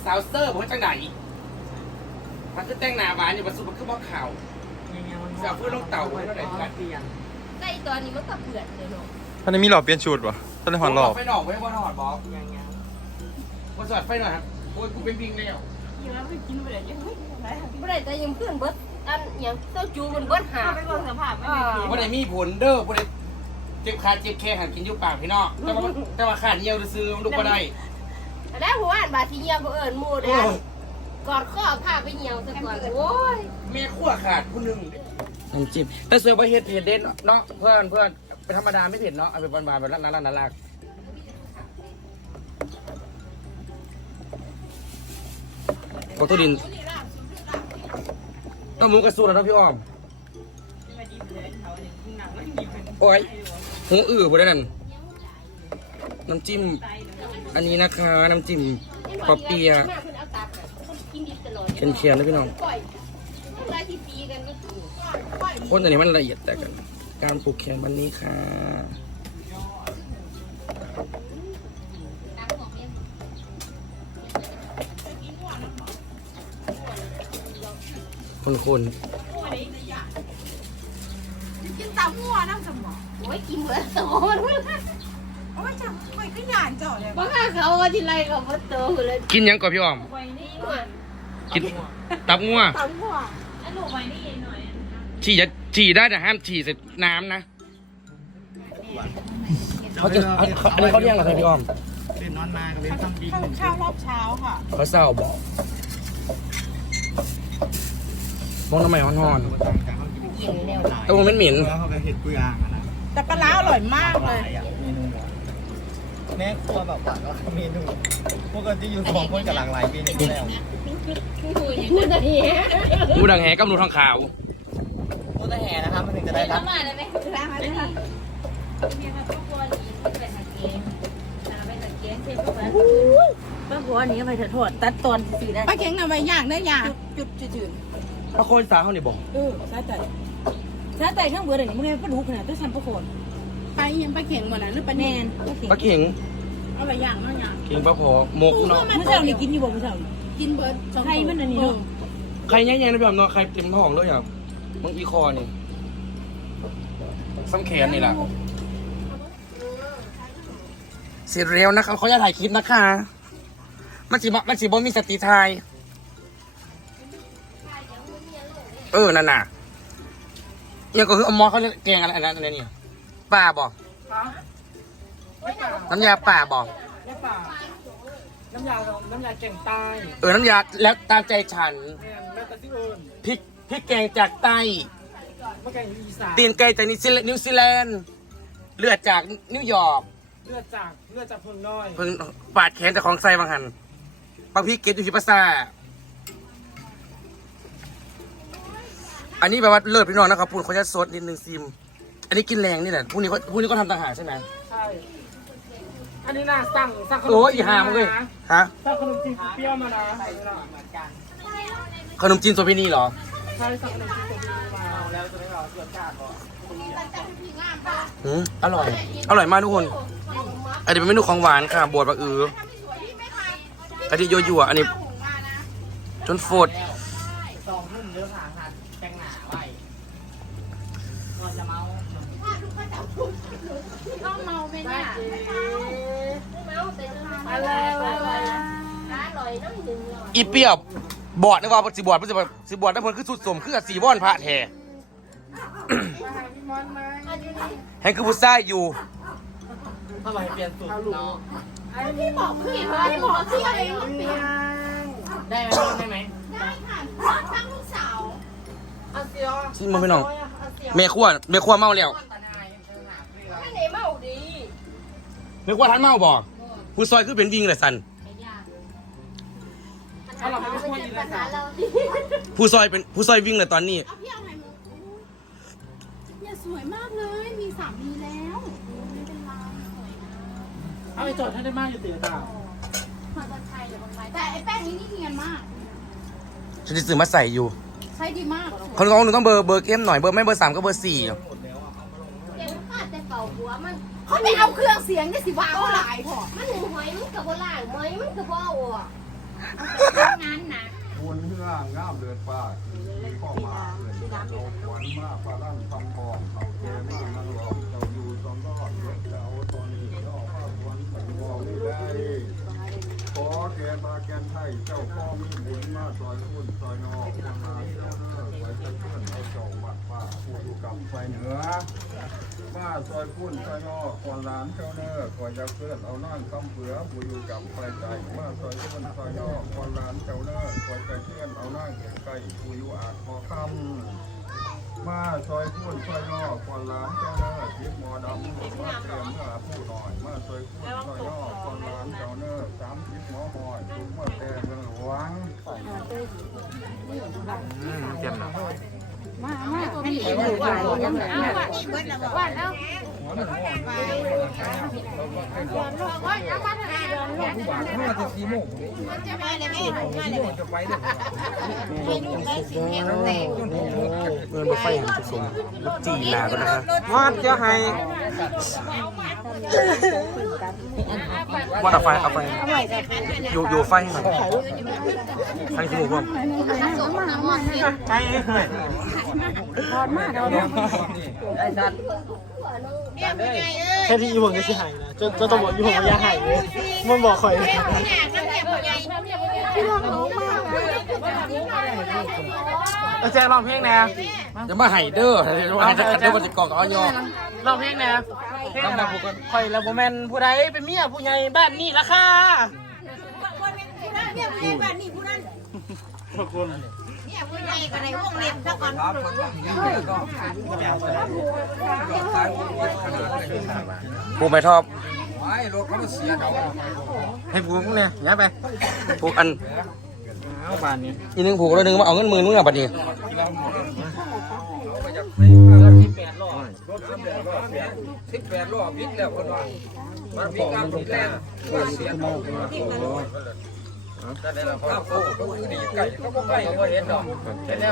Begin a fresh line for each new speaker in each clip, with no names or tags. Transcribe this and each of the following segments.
เป็นสาวเซอร์ผมว่าจังไหนมันคือแต่งหน้าหวานอยู่ประสุมันคือบ่ข่าวจะเอาเพื่อนลงเต่าไว้เท่าไหร่ครับ
แต่อีตัวนี้มันก็เผือดเลยเนาะ
ท่านนี้มีหลอบเปลี่ยนชุดปะท่านได้หอนหลอบ
ไฟหนอกไว้ว่าหอดบอกมาสอดไฟหน่อยครับโอ้ยกูเป็นบิงแล้ว
บ่ได้แต่ยังเพื่อนเบิดอันหยังเต้าจูมันเบิดหา
ไปเบิ่งสภาพไม่
อ่า
ว่าได้มีผลเด้อว่าได้เจ็บขาเจ็บแข้งหันกินอยู่ปากพี่น้องแต่ว่ามันแต่ว่าขาดเยี่ยวซื้อๆมันดูบ่ได้
แล้วหัวอันบาดที่เหี่ยวบ่เอิ้นหมู่เด้อกอดข้อพาไปเหี่ยวซะก่อนโอ้ย
แม่ขั้วขาดผู้หนึงน้ำจิ้มแต่เสือประเฮ็ดเผ็ดเด่นเนาะเพื่อนเพื่อนเป็นธรรมดาไม่เผ็ดเนาะเอาเป็นบานๆแบบนั้นๆน่ารักวัตถุดินต้องหมูกระสูนแล้วเนาะพี่อ้อม โอ้ยหูอื้อบ่ได้นั่นน้ำจิ้ม อันนี้นะคะน้ำจิ้มปอเปีย
เขี
ยนๆนะพี่น้อง
ปล่อยเวลาที่ตีกันก็คือ
คนอันนี้มันละเอียดแต่กัน การปลูกแข่งวันนี้ค่ะคนคน
กินตามหัวน้ำสมอง
โอ้ยกินเบิดโตมัน
โอ้ย จังไปก็ยานเจ้าเลย
บ่ฆ่าเขาว่าที่ไรก็บ่โตเลย
กินหยังก่อนพี่อ้อม
ไปนี่
กินตับงัว
ตามหัว
อันหนูไปนี่หน่อย
ฉี่จะฉี่ได้แต่ห้ามฉี่ใส่น้ำนะเขาจะอันนี้เขาเรียกอะไรพี่อ้อม
เป็นนอนมากับเป็นทำบิน
ข้าวรอบเช้าค่ะ
เขาเศร้าบอกมองทำไมฮ้อน
ต่างจากเขากิน
กินแล้ว
ๆแต่ว่ามันเหม็น
แล้วเขาก็เห็ดกุยางอะนะ
แต่ปลาร้าอร่อยมากเลย
อะเมนู แม่ครัวแบบว่าก็เมนูปกติอยู่สองคนกับหลากหลายเมนูแล้ว
พูดอะไรเนี่ย
มูดังแหกับหนูทองขาว
ตัวตะแห่นะครับมันถึงจะได้รับ
มาได้ไหมร้านมาได้ไหมเมียมาครอบครัวนี้ไปสังเกตไปสังเกตเช่นพวกนั้น
ป้าหัวนี้ไปเถอะโทษตัดตอนสีได้ป้าเก่งทำไมย่างได้ย่างจุดจุดจุด
พระโคนสาวเขาเนี่ยบอก
เออใช่แต่ใช่แต่ข้างเบอร์ไหนมึงไงป้าดูขนาดตัวฉันป้าโคนไปยังป้าเข่งหมดนะหรือป้าแนนป้าเข่ง
ปลา เข็ง
เอาไปย่างมาย่าง
เข็งปลาพอหมกเนาะ
เมื่อเช้านี่กินอยู่บ่เมื่อเช้ากินเบิร์ดใครมันอันนี้เนาะ
ใครแย่ๆนะพี่อ้อมเนาะใครเต็มท้องเลยอะมึงอีคอนี่ซ้ำแขนนี่แหละเสร็จแล้วนะคะเขาจะถ่ายคลิปนะคะมันสีมันสีบนมีสติไทยเออ นั่นน่ะยังก็คือเอาหมอเขาเรียกแกงอะไรอะไรอะไรนี่ป่าบอก น้ำยาป่าบอก
ไม่ป่าน้ำยาน้ำยาแกงใต้
เออ น้ำยาแล้วตามใจฉัน
แม่แม่ตะที่เอิญ
พริกพริกแกงจากใต้
มะแกงอีสาน
ตีนไก่จากนิวซีแลนด์นิวซีแลนด์เลือดจากนิวยอร์ก
เลือดจากเลือดจากเพิ่งน้อย
เพิ่งปาดแขนจากของไซบางหันบางพี่เก็ตอยู่ที่ปัสซาอันนี้แบบว่าเลิศพี่น้องนะครับพูดเขาจะสดนิดนึงซิม อันนี้กินแรงนี่แหละพรุ่งนี้เขาพรุ่งนี้ก็ทำต่างหากใช่ไหม
ใช่ อันนี้น่าสั่งสั่งขนม
โอ้ย
จี
อี
น
หามเลยฮะ
สั่งขนมจีนเปรี้ยวมานะ
ขนมจีนโซฟินี่เหรอ
ใช่สั่งขนมจีนตัวนี้มาแล้ว
อืมอร่อย อร่อยมากทุกคน อันนี้เป็นเมนูของหวานค่ะ บวชปลาอืออันนี้ยั่วๆอันนี้ จนฟด
ซองนุ่มเยอะค่ะค่ะแต่งหนาไว้ก่อนจะเมา
ต้องเมาไหมเนี่ยเมาแต่ อะไรอะไรอร่อยน้ำหนึ่งหน่อย
อีเปรียบบอดนะว่าสิบอดเพิ่นสิบสิบอดนั่นเพิ่นคือสุดสมคือสีบ้อนพระแท้แห่งคือผู้ชายอยู่
ทำไมเปลี่ยนสูตรเนาะ
พี่บอกพี่ว่าพี่บอกพี่อะไรมาเปลี่ยน
ได้ไหมได้ไหม
ได้ค่ะตั้งลูกสาว
ที่มันพี่น้อง แม่ครัวแม่ครัวเมาแล้ว
ไม่ไหนเมาดี
แม่ครัวทันเมาบ่ ผู้ซอยคือเป็นวิ่งเลยสัน
เอาเราไม่ควรกิน
ปั
นะ
ญหา
คะ
เราดิ
ผู้ซอยเป็นผู้ซอยวิ่งเลยตอนนี้
เอาพี่เอาไหนมาเนี่ยสวยมากเลย มีสามีแล้วไม่เป็นไรสวยนะ
เอาไปจอดให้ได้มากอยู่เตี๋ยตา
พอจะไทยหรือบางไม้แต่ไอ้แป้งนี้นี่เนียนมาก
ฉันจะซื้อมาใส่อยู่
ใช้ดีมาก
คนของหนูต้องเบอร์เบอร์เข้มหน่อยเบอร์ไม่เบอร์สามก็เบอร์สี่
เดี๋ยวขาดแต่เป่าหัวมัน
เขาไปเอาเครื่องเสียงเนี่ยสิว่าเขาหลายพอ
มันหนึ่งหอยมันกับว่าล่างหอยมันกับว่าอะ
งานนะ
บุญเพื่องามเดือดฟ้ามีข้อมาเกิดเราขวัญมากพระร่ำคำพองเขาเกมากนักร้องเจ้าอยู่สองรอดเด็กเจ้าตอนนี้ก็พระควรสังวรไม่ได้ขอ แกบาแกนไทยเจ้าพ่อมีบุญมาซอยคุณซอยนอกคนมาเจ้าเลิกไว้เพื่อนเอาเจ้าวัดป่าผู้อยู่กับไฟเหนือมาซอยพุ่นซอยนอกก่อนหลานเจ้าเนอก่อนจะเพื่อนเอานั่งคำเผือผู้อยู่กับไฟใจมาซอยพุ่นซอยนอกก่อนหลานเจ้าเนอก่อนจะเพื่อนเอานั่งเห็นไก่ผู้อยู่อาจพอคำ มาซอยพุ่นซอยนอกก่อนหลานเจ้าเนอร์ทิพมอดำมาเตรียมเนื้อผู้หน่อยมาซอยพุ่นซอยนอกก่อนหลานเจ้าเนอร์สามทิพมอหอยทุกเมื่อแต่เมืองหลวง
อืมเตรียมแล้ว
มามาให้ดีอยู่ว่าอย่างนั้นว่าแล้ว
เงินบ่ไฟอย่างผสมจีนาก็นะคะวัดจะให้ วัดเอาไฟเอาไฟอยู่อยู่ไฟให้หน่อยไฟที่หมู่ร่วมใช่
พอดมากเราเนี่ย
แค่ที่อีหวงก็สิหายนะจะจะต้องบอกอีหวงว่าอย่าหายเลยมันบอกข่อย
แจ้งร้ องเพลงแน่
จะมาไห้เด้อเดี๋ยวว่าจะเดี๋ยวมันจะกอกเอาย่อ
ร้องเพลงแน่
ต้องมาผูกกัน
ข่อยแล้วบ่แม่นผู้ใดเป็นเมียผู้ใหญ่บ้านนี่ล่ะค่ะ
เนี่ยผู้ใหญ่บ้านนี่ผู้นั้นเนี่ยผู้ใหญ่ก็ในวงเล็บซะก่อน
ผูกไปทอบ
ไอ้รถเขาเสียเขา
ให้ผูกเนี่ยย้ายไปผูกอัน
เอาบานนี้
อีกหนึงผูกแล้วหนึงมาเอาเงินหมื่นมึงอะบัดนี้
สิบแปดรอบพิษแล้วคนว่ามันพิษการพิษแรงเสียเขาจะได้รับข้าวโพดเขาดีไก่เขาก็ไก่เขาเห็นดอกแค่นี้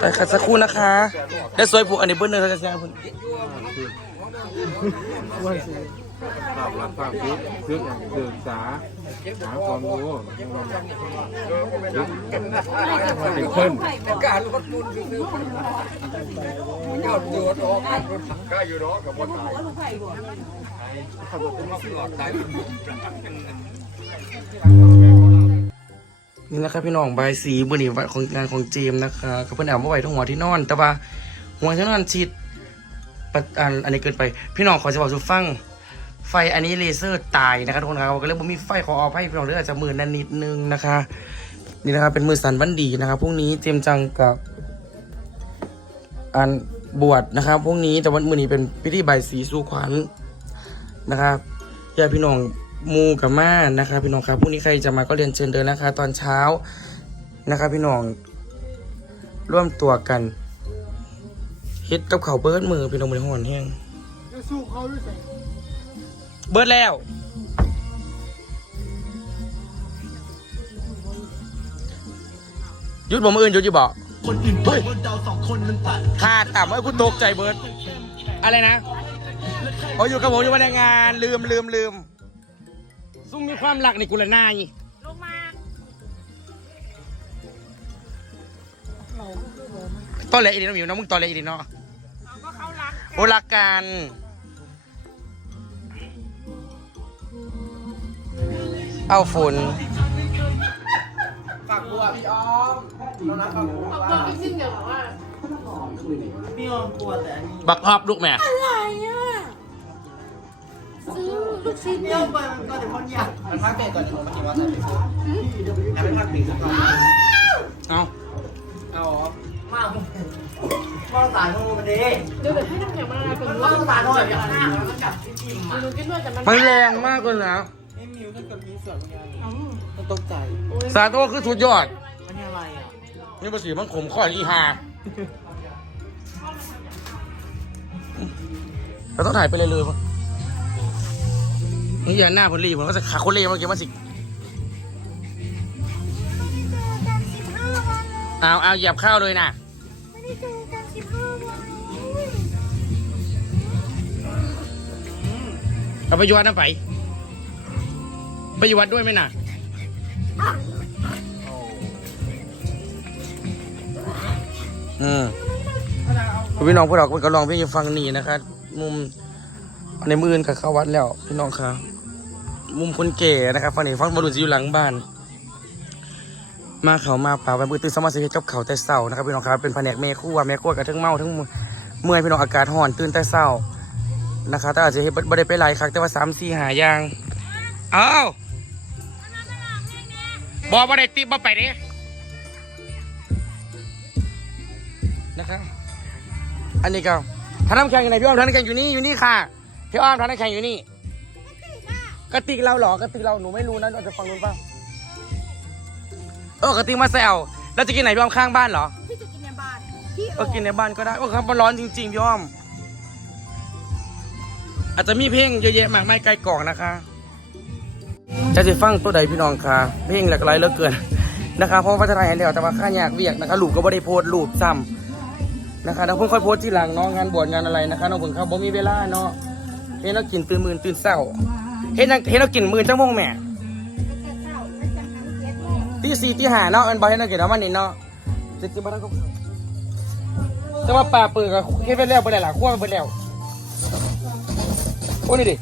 แต่ขัดสักครู่นะคะ ได้สวยผูกอันนี้เบิ้ลเนอร์เขาจะแซงพุ่น
ตอบรับความคิดเพื่อศึกษาหาความรู้เป็นคน
การรถมุนซื้อก็อยู่รถ
ก็อยู่รอกับว่าตาย
หลอดตาย
นี่นะครับพี่น้องใบสีมือนี่ของงานของเจมนะคะกับเพื่อนเอามาไว้ทั้งหัวที่นอน แต่ว่าหัวที่นอนชิด อันอันนี้เกินไป พี่น้องขอจะบอกสุฟัง ไฟอันนี้เลเซอร์ตายนะคะทุกคนครับก็เลยผมมีไฟขอเอาให้พี่น้องเลืออาจจะมือนันนิดนึงนะคะ นี่นะครับเป็นมือสันวันดีนะครับพรุ่งนี้เจมส์จังกับอันบวชนะครับพรุ่งนี้แต่วันมือนี้เป็นพิธีใบายสีสู่ขวัญนะครับญาติพี่น้องมูกับม่านนะครับพี่น้องครับพรุ่งนี้ใครจะมาก็เรียนเชิญเดินนะคะ ตอนเช้านะครับพี่น้องร่วมตัวกัน เฮ็ดกับเขาวเบิร์ดมือพี่น้องมือห่อนแห้งเบิดแล้ว หยุดผมออื่นหยุดอยู่บอกคนอื่นเฮ้ยขาดต่ำไอ้คุณตกใจเบิร์ดอะไรนะเขาอยู่กับผมอยู่ภายในงานลืมลืมลืมซุ่มมีความหลักในกุลนายลงมาตอนแรกอีดีน้องหมิวนะมึงตอนแรกอีดีเนาะ โอ้รักกันเอาฝน
ฝากบัวพี่อ้อมเรานัดฝากบัว
พี่ออมกลัวแต่อันนี้
บักฮอบลูกแม่
พี่ออมไปมันก็แต่คนอยาก
มันพักเบรกก่อนเดี๋ยวมันกินว่าใส่ไปซื้อแล้วมันพักเบรกสักก่อน
เอา
เอา
มา กพ่อสารโทรมาดิเดี๋ยวให้น้ำแข็งมาเป็นพ่อสารโทรแบบห้าแล้วมันกลับที่จริงมา
มันแรงมากเลยนะ
ไม่มิวถ้าเกิดมีส่วนมันมันตกใจ
สาโทคือสุดยอด
มันอะไรอะ
นี่ภาษีมันขมข้ออีหาเราต้องถ่ายไปเลยเลยปะนี่อย่าหน้าพอลีผมก็จะขาคนเล่มาเก็บมาสิเอาเอาเหยียบข้าวเลยนะ
ไม่ได้เจอกันสิบห้าวัน
เอาไปยวัดนะไป ไปยวัดด้วยไหมน่ะอืมพี่น้องพวกเราก็ลองเพลงให้ฟังนี่นะครับมุมในมืออื่นกับเข้าวัดแล้วพี่น้องครับมุมคนเก๋นะครับ ฟังนี่ฟังบอลลูนจะอยู่หลังบ้าน มาเขามาป่าไปมือตื่นสมาธิกับเขาแต่เศร้านะครับพี่น้องครับเป็นแผนกเมฆั่วเมฆั่วกับทั้งเมาทั้งเมื่อยพี่น้องอากาศห่อนตื่นแต่เศร้านะครับแต่อาจจะเห็นบ่ได้ไปหลายครั้งแต่ว่าสามสี่หายางเอ้าบอกว่าได้ติบบ่ไปเด้นะครับอันนี้ก็ท่านน้ำแข็งอยู่ไหนพี่อ้อมท่านน้ำแข็งอยู่นี่อยู่นี่ค่ะพี่อ้อมท่านน้ำแข็งอยู่นี่กระติกเราเหรอกระติกเราหนูไม่รู้นะเราจะฟังนู้เปล่า เออกระติกมาแซวเราจะกินไหนพี่อ้อมข้างบ้านเหรอ
พี่จะกินในบ้านพี่
เออกินในบ้านก็ได้โอ้ครับมันร้อนจริงๆพี่อ้อม อาจจะมีเพลงเยอะแยะมากมายไกลกล่องนะคะจะจะฟังตัวใดพี่น้องค่ะเพลงหลากหลายเหลือเกินนะคะเพราะว่าจะถ่ายให้แล้วแต่ว่าค่ายากเวียกนะคะลูกก็ไม่ได้โพสต์รูปซ้ำนะคะน้องเพิ่งค่อยโพสต์ที่หลังเน้องงานบวชงานอะไรนะคะน้องเพิ่งเขาบ่มีเวลาเนาะเห็นเรากินตื่นมื่นตื่นเศร้าเห็นเราเห็นเรากินมื่นจังมงแหม่ ตีสี่ตีห้าเนาะมันบอกให้เรากินแล้วมันนี่เนาะจะกินบ้านก็แต่ว่าปลาเปิดกับเฮ็ดไปแล้วไปแล้วล่ะคั่วไปแล้วโอ้นี่ดิ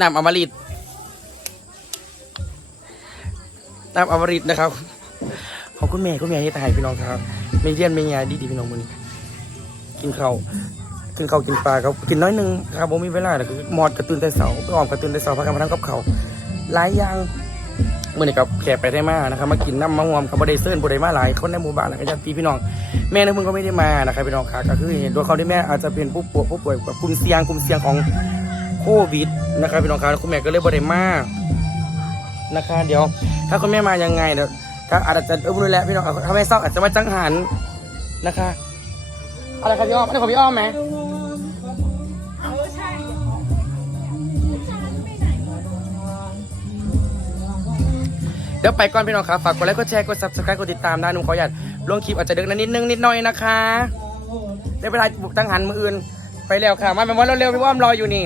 น้ำอมฤตน้ำอมฤตนะครับขอบคุณแม่คุณแม่ที่ตายพี่น้องครับไม่เรียนไม่ยาดีดีพี่น้องมือนี้กินข้าวกินข้าวกินปลาครับกินน้อยหนึงครับผมมีเวลาแต่หมอดกระตุ้นแต่เสาไปออมกระตุ้นแต่เสาพักกันมาทำกับเขา หลายอย่างมื่อนี้กับแขกไปได้มานะครับมากินน้ำมะม่วงกับบไดเซิร์นบไดมาหลายคนในหมู่บ้านแล้วก็ญาติพี่น้องแม่ในมึงก็ไม่ได้มานะครับพี่น้องค่ะก็คือเห็นตัวเขาที่แม่อาจจะเป็นผู้ป่วยผู้ป่วยแบบกลุ่มเสี่ยงกลุ่มเสี่ยงของโควิดนะครับพี่น้องค่ะคุณแม่ก็เลยบไดมานะคะเดี๋ยวถ้าคุณแม่มายังไงเดี๋ยวก็อาจจะเออรู้แล้วพี่น้องถ้าไม่เศร้าอาจจะมาจังหันนะคะอะไรครับพี่อ้อมอันนี้ของพี่อ้อมไหม เดี๋ยวไปก่อนพี่น้องครับฝากกดไลค์กดแชร์กดซับสไครต์กดติดตามนะหนุ่มขออยากลงคลิปอาจจะดึกนะนิดนึงนิดหน่อยนะคะได้เวลาตั้งหันมืออื่นไปแล้วค่ะมาเป็นวันเร็วๆพี่อ้อมรออยู่นี่